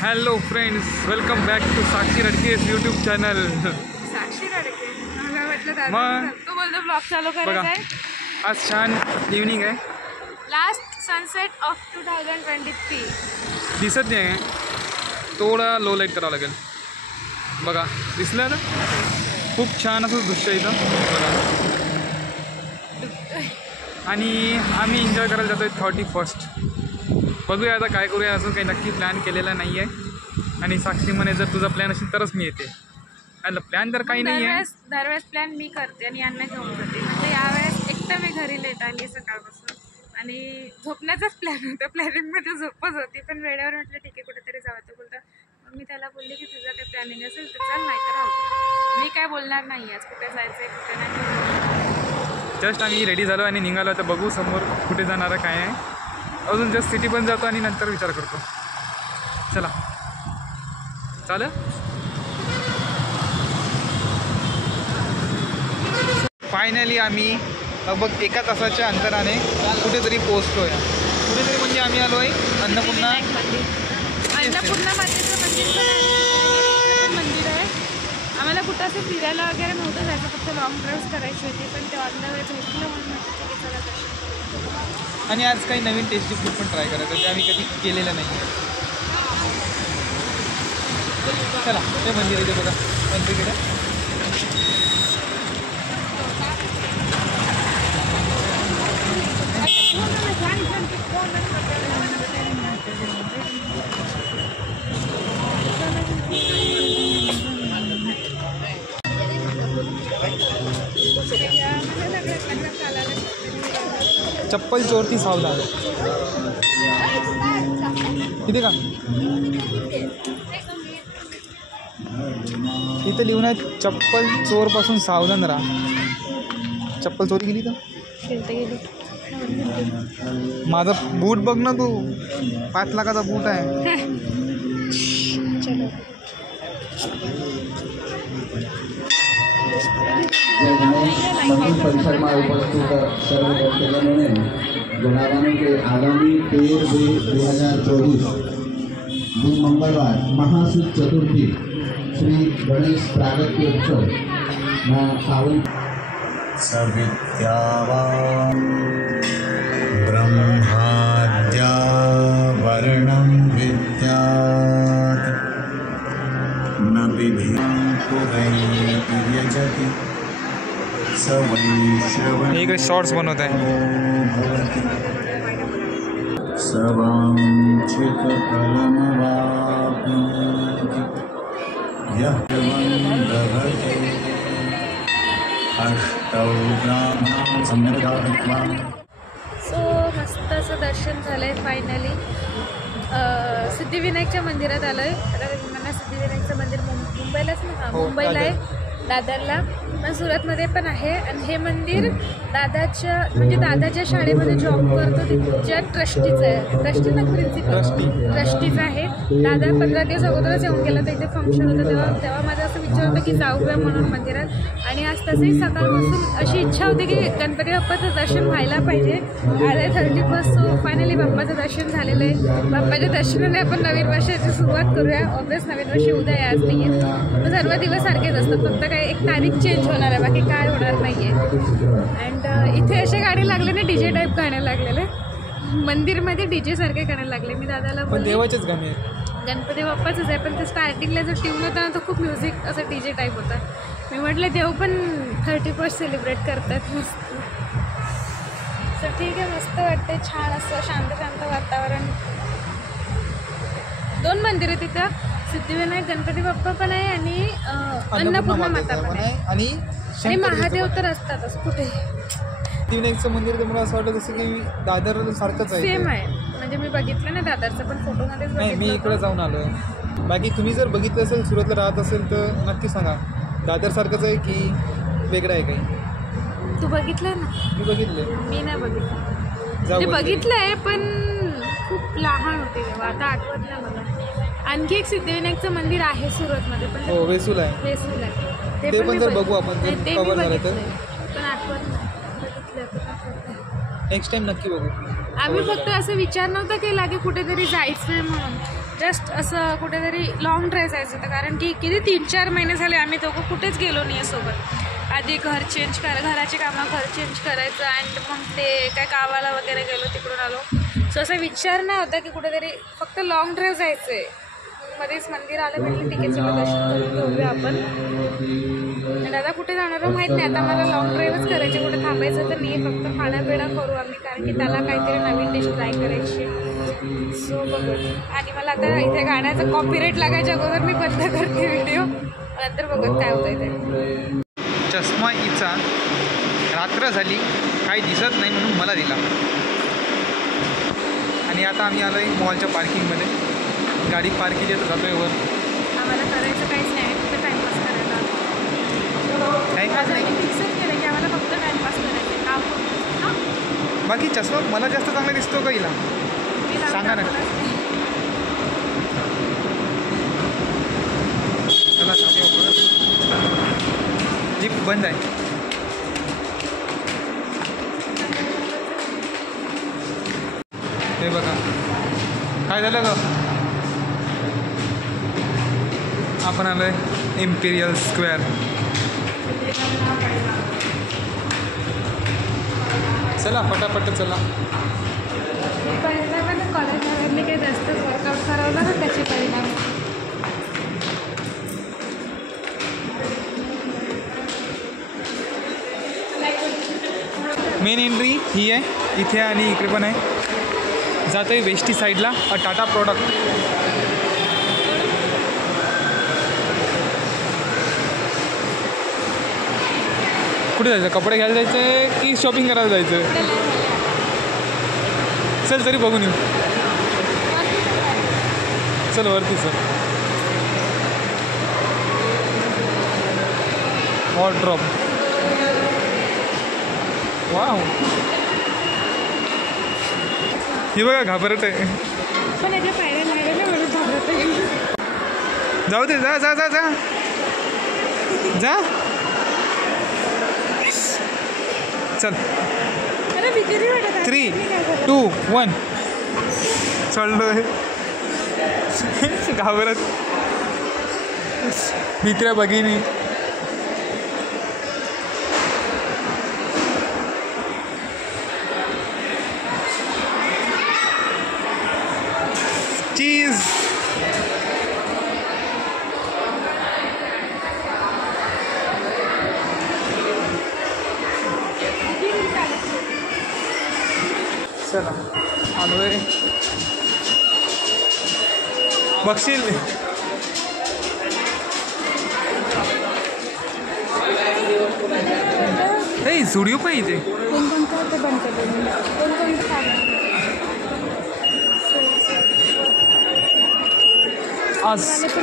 Hello friends, welcome back to Sakshi Radke's YouTube channel. Sakshi Radke मला वाटलं मग तो बोलतो ब्लॉग चालू करायचा आहे. आज छान इव्हनिंग आहे. लास्ट सनसेट ऑफ 2023 दिसत नाही आहे, थोडा लो लाईट करावं लागेल. बघा दिसलं ना, खूप छान असं दृश्य इथं बघा. आणि आम्ही एन्जॉय करायला जातो आहे 31st. बघूया आता काय करूया, असं काही नक्की प्लॅन केलेला नाही आहे. आणि साक्षी म्हणे जर तुझा प्लॅन असेल तरच मी येते. प्लॅन तर काही नाही आहे. दरवेळेस प्लॅन मी करते आणि यांना घेऊन जाते. म्हणजे यावेळेस एकटं मी घरी लेट आली सकाळपासून आणि झोपण्याचाच प्लॅन होता. प्लॅनिंगमध्ये झोपच होती, पण वेळेवर म्हटलं ठीक आहे कुठेतरी जावं. तर बोलतं मग मी त्याला बोलले की तुझं काही प्लॅनिंग असेल तर चल, नाही तर राहू. मी काय बोलणार नाही आज कुठे जायचं आहे कुठे नाही. जस्ट आम्ही रेडी झालो आणि निघालो. आता बघू समोर कुठे जाणार काय आहे. अजून जस्ट सिटी पण जातो आणि नंतर विचार करतो. चला चालेल. फायनली आम्ही लगभग 1 तासाच्या अंतराने कुठेतरी पोहोचतो आहे. कुठेतरी म्हणजे आम्ही आलो आहे अन्नपूर्णा मातेचं मंदिर आहे. आम्हाला कुठं असं फिरायला वगैरे नव्हतं जायचं, फक्त लॉंग ड्राईव्ह करायची होती. पण ते ऑन द वे भेटलं म्हणून चला दर्शन. आणि आज काही नवीन टेस्टी फूड पण ट्राय करायचं, ते आम्ही कधी केलेलं नाही आहे. चला ते मंदिर इथे बघा, एंट्रीकडे. चप्पल चोरती सावधान. इथे का इथे लिहून आहे चप्पल चोर पासून सावधान राहा. चप्पल चोरी गेली तर माझा बूट बघ ना तू, 5 लाखाचा बूट आहे. मंदिर परिसर में उपस्थित सर्व भक्तजनों ने जनावानों के आगामी 13 मई 2024 दिन मंगलवार महासुद चतुर्थी श्री गणेश प्रागट्योत्सव में पावन सविद्यावान् ब्रह्माद्या वर्णं विद्यात् न बिभेदं पुरैति यजति स वैश्रवणो एक शॉर्ट्स बनवत आहे. सवांछित फलमवाप्नोति यः वन्दभते अष्टौ ब्राह्मणान् सम्यग्. सो मस्त असं दर्शन झालं आहे फायनली. सिद्धिविनायकच्या मंदिरात आलो आहे. मला सिद्धिविनायकचं मंदिर मुंबईलाच ना, मुंबईला आहे, दादरला, पण सुरतमध्ये पण आहे. आणि हे मंदिर दादाच्या म्हणजे दादाच्या शाळेमध्ये जॉब करतो तिच्या ट्रस्टीचं आहे. ट्रस्टी ना प्रिन्सिपल ट्रस्टीचं आहे. दादा 15 दिवस अगोदरच येऊन गेला. तर इथे फंक्शन होतं तेव्हा माझं असं विचार होतं की जाऊया म्हणून मंदिरात. आणि आज तसंही सकाळपासून अशी इच्छा होती की गणपती बाप्पाचं दर्शन व्हायला पाहिजे. आज 31st. सो फायनली बाप्पाचं दर्शन झालेलं आहे. बाप्पाच्या दर्शनाने आपण नवीन वर्षाची सुरुवात करूया. ऑब्वियस नवीन वर्ष उद्या आहे, आज नाही आहे. तर सर्व दिवस सारखेच असतात, फक्त काय एक तारीख चेंज होणार आहे, बाकी काय होणार नाही आहे. अँड इथे असे गाणे लागले ना, DJ टाईप गाणे लागलेले मंदिरमध्ये, DJ सारखे गाणे लागले. मी दादाला बोलले देवाचेच गाणे, गणपती बाप्पाचंच आहे, पण ते स्टार्टिंगला जो ट्यून होता ना तो खूप म्युझिक असं DJ टाईप होता. मी म्हटलं देव पण 31st सेलिब्रेट करतात मस्त. तर ठीक आहे, मस्त वाटते, छान असं शांत शांत वातावरण. 2 मंदिर आहे तिथं, सिद्धिविनायक गणपती बाप्पा पण आहे आणि अन्नपूर्णा माता पण आहे. आणि महादेव तर असतातच कुठे. सिद्धिविनायकचं मंदिर तर मला असं वाटतं जसं की दादर सारखंच आहे, सेम आहे. म्हणजे मी बघितलं ना दादरचं, पण फोटोमध्येच नाही. मी इकडे जाऊन आलो आहे. बाकी तुम्ही जर बघितलं असेल, सुरतला राहत असेल तर नक्की सांगा, दादर सारखंच आहे की वेगळं आहे काही. तू बघितलं ना? मी बघितलं. मी नाही बघितलं. ते बघितलं आहे पण खूप लहान होते तेव्हा, आता आठवत नाही मला. आणखी एक सिद्धिविनायकचं मंदिर आहे सुरतमध्ये, पण हो वेसूला आहे. वेसूला आहे. ते पण जर बघू आपण, ते कव्हर झालं तर. पण आठवत नाही. नेक्स्ट टाइम नक्की बघू. आम्ही फक्त असं विचार नव्हता केला की कुठेतरी जायचं आहे म्हणून. जस्ट असं कुठेतरी लॉंग ड्राईव्ह जायचं होतं, कारण की किती 3-4 महिने झाले आम्ही दोघं कुठेच गेलो नाही आहे सोबत. आधी घर चेंज घराची कामं, घर चेंज करायचं अँड मग ते काय गावाला वगैरे गेलो, तिकडून आलो. सो असा विचार नाही होता की कुठेतरी फक्त लॉंग ड्राईव्ह जायचं आहे. मध्येच मंदिर आलं म्हटलं ठीक आहे चला दर्शन करून घेऊया आपण. आणि दादा कुठे जाणार माहीत नाही, आता मला लॉंग ड्राईव्हच करायची, कुठे थांबायचं तर नाही, फक्त खाण्यापिणं करू आम्ही, कारण की त्याला काहीतरी नवीन डिश ट्राय करायची. सो बघू. आणि मला आता इथे गाण्याचं कॉपीराईट लागायच्या अगोदर मी बंद करते व्हिडिओ, नंतर बघत काय होतं इथे. चष्मा हिचा रात्र झाली काही दिसत नाही म्हणून मला दिला. आणि आता आम्ही आलो आहे मॉलच्या पार्किंगमध्ये, गाडी पार्क केली तर जातो आहे वर. आम्हाला करायचं काहीच नाही, फक्त टाईमपास करायला. टाईमपास नाही फिक्सच केलं की आम्हाला फक्त टाईमपास करायचं काम. बाकी चष्मा मला जास्त चांगला दिसतो का हिला सांगा ना. चला जीप बंद आहे. हे बघा काय झालं ग. आपण आलो आहे इम्पिरियल स्क्वेअर. चला पटापट चला. पहिला पण कॉलेजमध्ये काही जास्त वर्कआउट करवलं ना त्याचे परिणाम. मेन एंट्री ही आहे इथे आणि इकडे पण आहे. जातो आहे वेस्टी साईडला टाटा प्रोडक्ट. कुठे जायचं, कपडे घ्यायला जायचं आहे की शॉपिंग करायला जायचं आहे. चल तरी बघून येऊ. चल वरती चल. Wardrobe wow. ही बघा घाबरत आहे. पण याच्या पायऱ्या लागल्या ना म्हणून घाबरत आहे. जाऊ दे जा जा जा जा जा. चल अरे भीती वाटत आहे. 3, 2, 1 चढलोय. घाबरत मित्र भगिनी. चीज चला आलोय. बघशील हे झुडिओ पण इथे. कोणकोणतं ते बंद केलं, कोणकोणतं काय.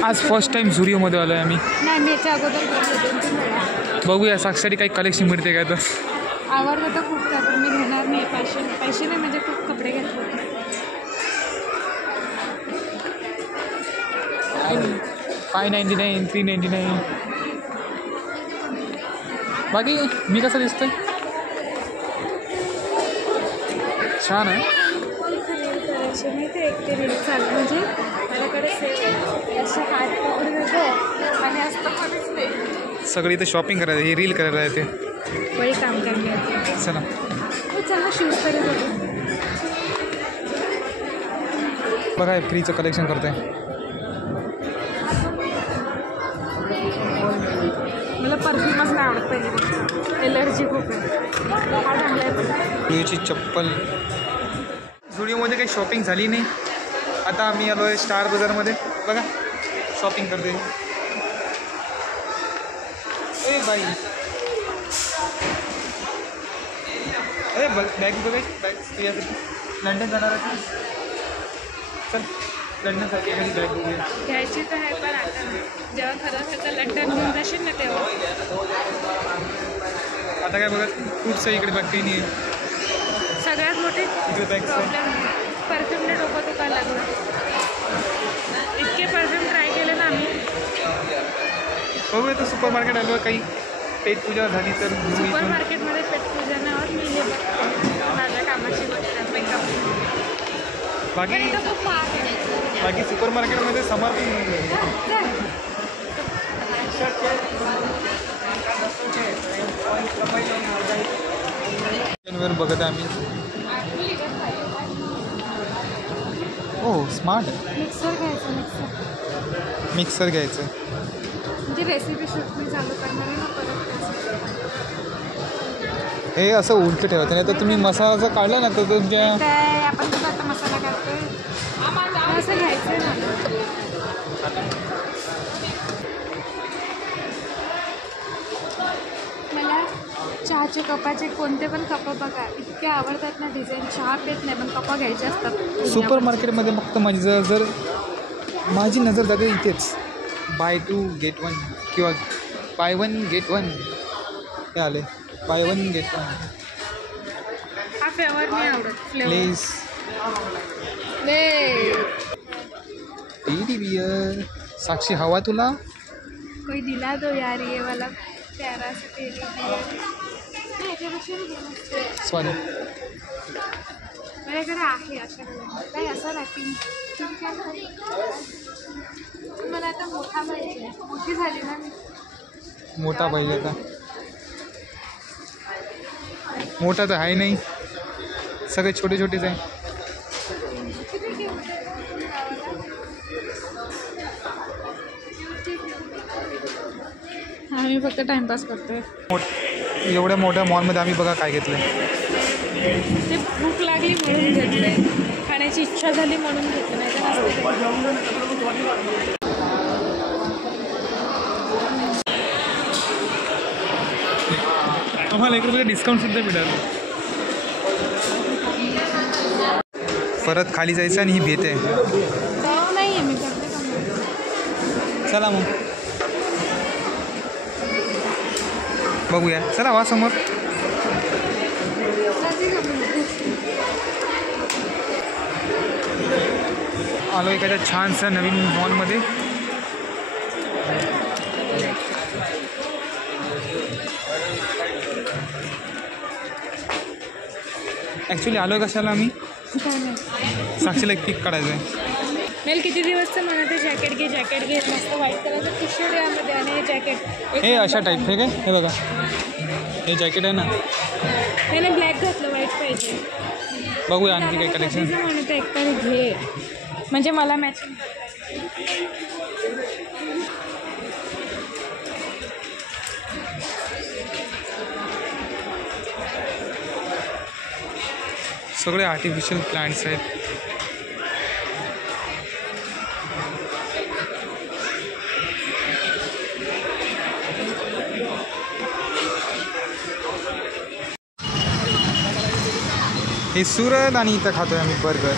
आज फर्स्ट टाइम झुडिओमध्ये आलो आहे आम्ही. नाही मी याच्या अगोदर घेतलं 2-3 वेळा. बघूया साक्षासाठी काही कलेक्शन मिळते काय तर. आवडतं तर खूप काय, पण मी घेणार नाही. पैसे नाही म्हणजे खूप कपडे घेतले होते. 599, 399. बाकी मी कसं दिसतोय. छान आहे. करायचे नाही ते एकटे रील चालू म्हणजे माझ्याकडे सेव असे हात पकडून येतो आणि असतं कोणीच नाही. सगळी इथे शॉपिंग करायचं, हे रील करायला येते. वही काम करणे. चला चला शूज तरी बघू. बघा हे फ्रीचं कलेक्शन करतोय. मला परफ्यूमच नाही आवडत पहिली गोष्ट, एलर्जी खूप आहे. हा चांगला आहे पण झुडिओची चप्पल. झुडिओमध्ये काही शॉपिंग झाली नाही. आता आम्ही आलो आहे स्टार बाजारमध्ये. बघा शॉपिंग करते. ए बाई ए बॅग बघायची. बॅग तुझ्यासाठी लंडन जाणार आहे. चल लंडनसाठी एखादी बॅग बघूया. घ्यायची तर आहे, पण आता जेव्हा खरं लंडन घेऊन जाशील ना तेव्हा. आता काय बघा खूपचं इकडे बॅग काही नाही आहे. सगळ्यात मोठी इकडे बॅग प्रॉब्लेम परफ्यूमने डोकं दुखायला लागलं. इतके परफ्यूम ट्राय केले ना आम्ही. बघूया तर सुपर मार्केट आलो काही पेट पूजा झाली तर सुपर मार्केटमध्ये पेट पूजा नावात मी हे बघते माझ्या कामाची गोष्ट मेकअप. बाकी पण इथं खूप महाग आहे. बाकी सुपर मार्केटमध्ये समर्थ वर बघत आहे आम्ही. हो स्मार्ट आहे. मिक्सर घ्यायचं मिक्सर मिक्सर घ्यायचं. म्हणजे रेसिपी शूट मी चालू करणार आहे ना परत. हे असं उलट ठेवायचं नाही तर तुम्ही मसाला काढला ना तर तुमच्या काय आपण कसं आता मसाला करतोय असं घ्यायचं आहे मला. मला चहाच्या कपाचे कोणते पण कप बघा इतके आवडतात ना डिझाईन. चहा पेत नाही पण कपा घ्यायचे असतात. सुपर मार्केटमध्ये फक्त माझी जर माझी नजर जाते इथेच बाय 2 गेट 1 किंवा बाय 1 गेट 1 हे आले. बाय 1 गेट 1 हा फ्लेवर नाही आवडत. Flavour please teddy bear. Sakshi हवा तुला? कोई दिला दो यार ये वाला प्यारा सा टेडी बियर. सॉरी माझ्याकडे आहे अशा काही असं रॅपिंग. मला आता मोठा पाहिजे. मोठी झाली ना मी. मोठा पाहिजे आता. मोठा तर आहे नाही सगळे छोटे छोटेच आहे. आम्ही फक्त टाइमपास करतोय. एवढ्या मोठ्या मॉलमध्ये आम्ही बघा काय घेतलं. ते भूक लागली म्हणून घेतलंय. खाण्याची इच्छा झाली म्हणून घेतलं नाही तर नसतं. आम्हाला 1 रुपये डिस्काउंटसुद्धा मिळालं. परत खाली जायचं आणि ही भेट आहे. नाही आहे मी करते का. चला मग बघूया. चला वा समोर. आलो एखाद्या छानसा नवीन मॉलमध्ये. ॲक्च्युली आलो कशाला आम्ही साक्षीला एक पिक काढायचं आहे. मेल किती दिवसचं म्हणत आहे जॅकेट घे मस्त व्हाईट कलरचं टी शर्ट यामध्ये आणि हे जॅकेट हे अशा टाईप हे काय हे बघा हे जॅकेट आहे ना. त्याने ब्लॅक घातलं व्हाईट पाहिजे. बघूया आणखी काही कलेक्शन. म्हणत आहे एकतर घे म्हणजे मला मॅचिंग. सगळे आर्टिफिशियल प्लांट्स आहेत. हे सुरत आणि इथं खातोय आम्ही बर्गर.